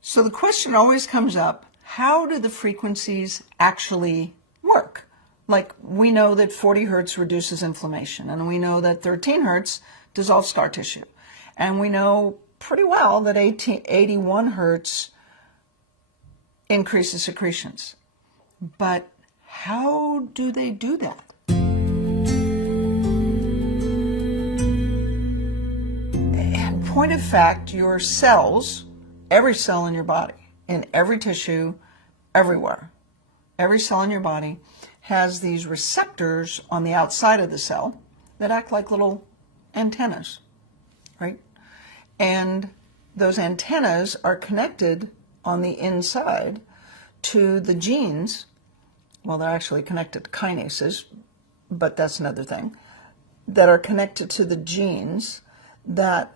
So the question always comes up, how do the frequencies actually work? Like, we know that 40 hertz reduces inflammation, and we know that 13 hertz dissolves scar tissue. And we know pretty well that 81 hertz increases secretions. But how do they do that? In point of fact, your cells, every cell in your body, in every tissue, everywhere, every cell in your body has these receptors on the outside of the cell that act like little antennas, right? And those antennas are connected on the inside to the genes. Well, they're actually connected to kinases, but that's another thing, that are connected to the genes that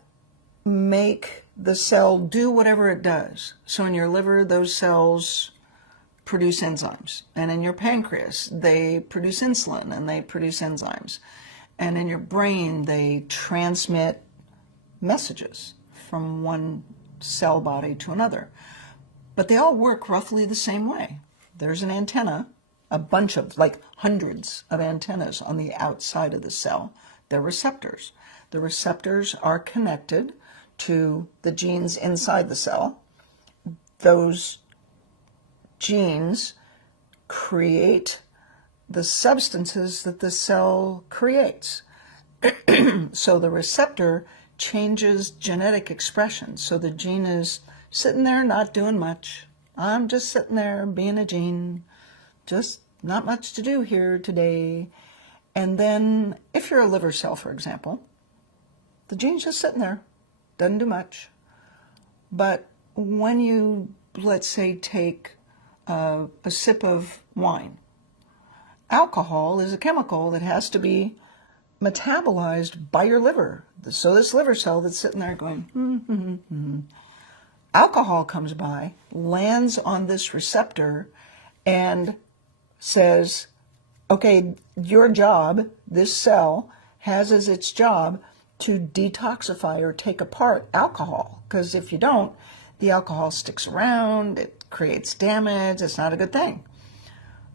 make the cell do whatever it does. So in your liver, those cells produce enzymes. And in your pancreas, they produce insulin and they produce enzymes. And in your brain, they transmit messages from one cell body to another. But they all work roughly the same way. There's an antenna, a bunch of, like hundreds of antennas on the outside of the cell. They're receptors. The receptors are connected to the genes inside the cell. Those genes create the substances that the cell creates. So the receptor changes genetic expression. So the gene is sitting there not doing much. I'm just sitting there being a gene, just not much to do here today. And then if you're a liver cell, for example, the gene's just sitting there, doesn't do much. But when you, let's say, take a sip of wine, alcohol is a chemical that has to be metabolized by your liver. So this liver cell that's sitting there going, alcohol comes by, lands on this receptor, and says, okay, your job, this cell, has as its job to detoxify or take apart alcohol. Because if you don't, the alcohol sticks around, it creates damage, it's not a good thing.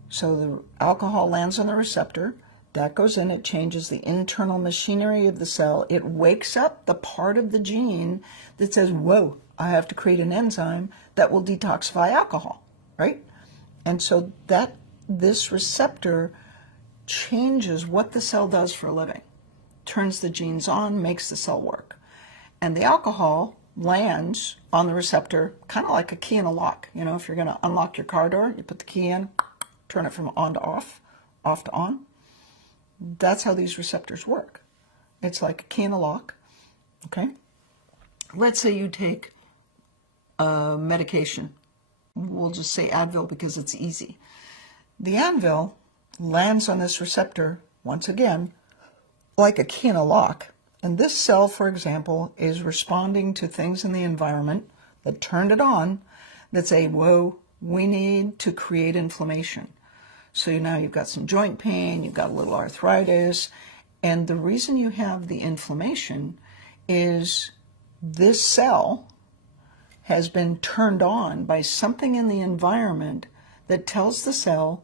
So the alcohol lands on the receptor, that goes in, it changes the internal machinery of the cell, it wakes up the part of the gene that says, whoa, I have to create an enzyme that will detoxify alcohol, right? And so this receptor changes what the cell does for a living, turns the genes on, makes the cell work. And the alcohol lands on the receptor kind of like a key in a lock. You know, if you're going to unlock your car door, you put the key in, turn it from on to off, off to on. That's how these receptors work. It's like a key in a lock, okay? Let's say you take a medication. We'll just say Advil because it's easy. The Advil lands on this receptor, once again, like a key in a lock. And this cell, for example, is responding to things in the environment that turned it on that say, whoa, we need to create inflammation. So now you've got some joint pain, you've got a little arthritis, and the reason you have the inflammation is this cell has been turned on by something in the environment that tells the cell,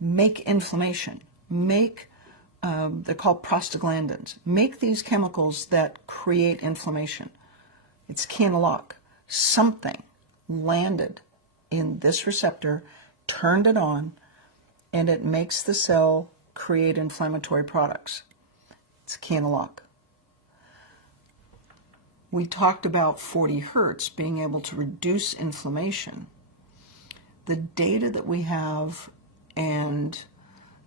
make inflammation, make, they're called prostaglandins, make these chemicals that create inflammation. It's key in a lock. Something landed in this receptor, turned it on, and it makes the cell create inflammatory products. It's a key in a lock. We talked about 40 hertz being able to reduce inflammation. The data that we have and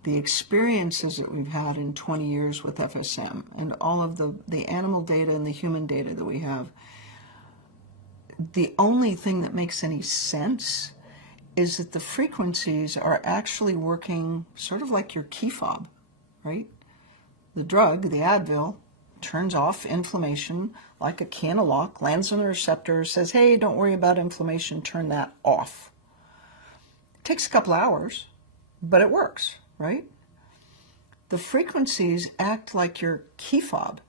the experiences that we've had in 20 years with FSM and all of the animal data and the human data that we have, the only thing that makes any sense is that the frequencies are actually working sort of like your key fob, right? The drug, the Advil, turns off inflammation like a key in a lock, lands on the receptor, says, hey, don't worry about inflammation, turn that off. It takes a couple hours, but it works, right? The frequencies act like your key fob,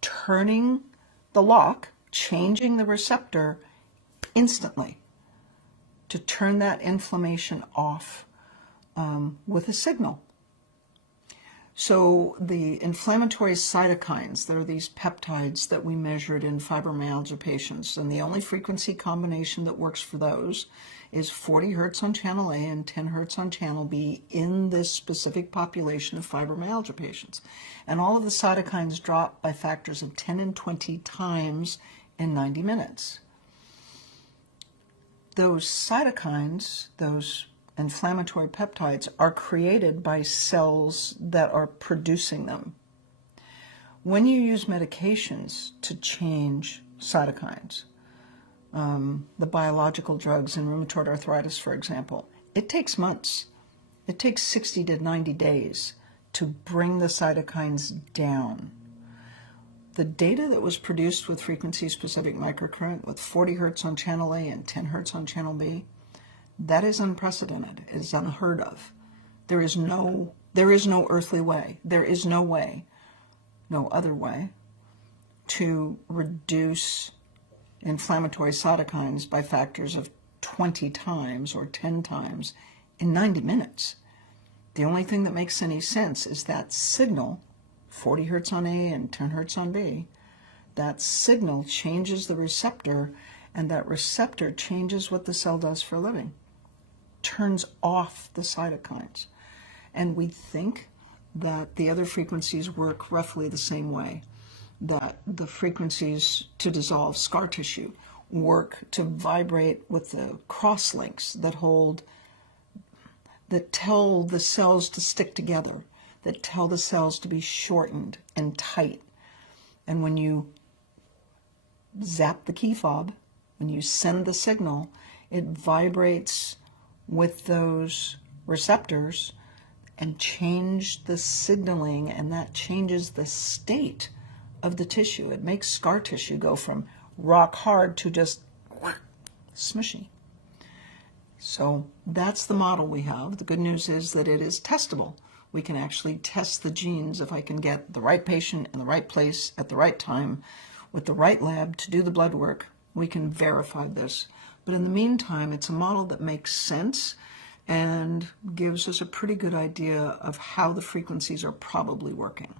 turning the lock, changing the receptor instantly to turn that inflammation off with a signal. So the inflammatory cytokines, there are these peptides that we measured in fibromyalgia patients, and the only frequency combination that works for those is 40 hertz on channel A and 10 hertz on channel B in this specific population of fibromyalgia patients. And all of the cytokines drop by factors of 10 and 20 times in 90 minutes. Those cytokines, those inflammatory peptides, are created by cells that are producing them. When you use medications to change cytokines, the biological drugs in rheumatoid arthritis, for example, it takes months. It takes 60 to 90 days to bring the cytokines down. The data that was produced with frequency-specific microcurrent with 40 hertz on channel A and 10 hertz on channel B, that is unprecedented. It is unheard of. There is no earthly way. There is no way, no other way, to reduce inflammatory cytokines by factors of 20 times or 10 times in 90 minutes. The only thing that makes any sense is that signal, 40 hertz on A and 10 hertz on B, that signal changes the receptor, and that receptor changes what the cell does for a living. Turns off the cytokines. And we think that the other frequencies work roughly the same way, that the frequencies to dissolve scar tissue work to vibrate with the crosslinks that tell the cells to stick together, that tell the cells to be shortened and tight. And when you zap the key fob, when you send the signal, it vibrates with those receptors and change the signaling, and that changes the state of the tissue. It makes scar tissue go from rock hard to just smushy. So that's the model we have. The good news is that it is testable. We can actually test the genes. If I can get the right patient in the right place at the right time with the right lab to do the blood work, we can verify this. But in the meantime, it's a model that makes sense and gives us a pretty good idea of how the frequencies are probably working.